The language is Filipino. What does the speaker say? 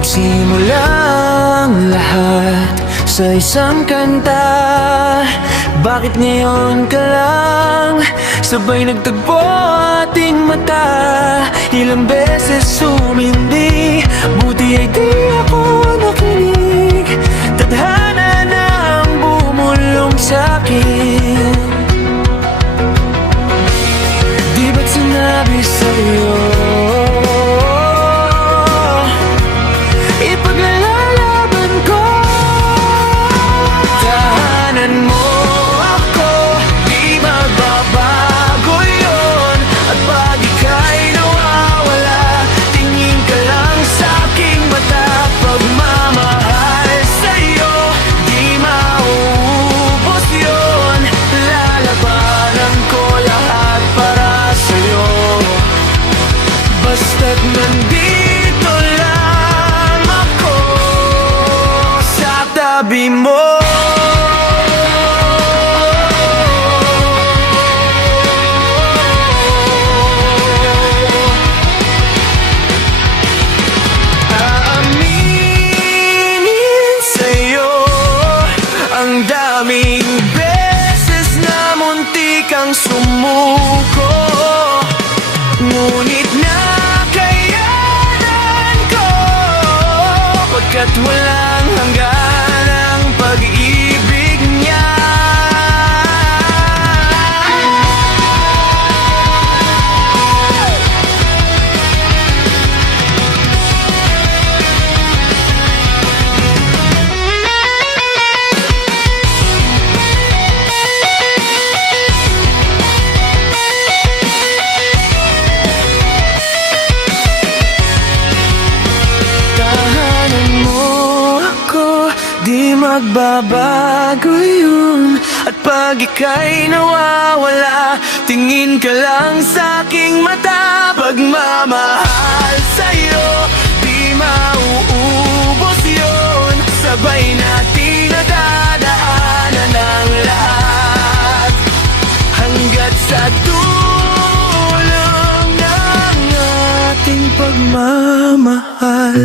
Nagsimulang lahat sa isang kanta. Bakit ngayon ka lang sabay nagtagpo ating mata? Ilang beses sumindi, buti ay di ako nakinig. Tadhana na ang bumulong sa'kin. Di ba't sinabi sa'yo ipaglalaban ko? Tahanan mo ako, di magbabago yun. At pag ika'y nawawala, tingin ka lang sa'king mata. Pagmamahal sa'yo, di mauubos yun. Lalabanan ko lahat para sa'yo, basta't nandito lang ako sa tabi mo. Aaminin sa'yo ang daming beses na muntik kang sumuko, ngunit nakayanan ko, pagkat walang hanggan ang pag-ibig niya. Tahanan mo ako, di magbabago yun. At pag ika'y nawawala, tingin ka lang sa'king mata. Pagmamahal sa'yo, di mauubos yun. Sabay natin nadadaanan ang lahat, hanggat sa dulo ng ating pagmamahal.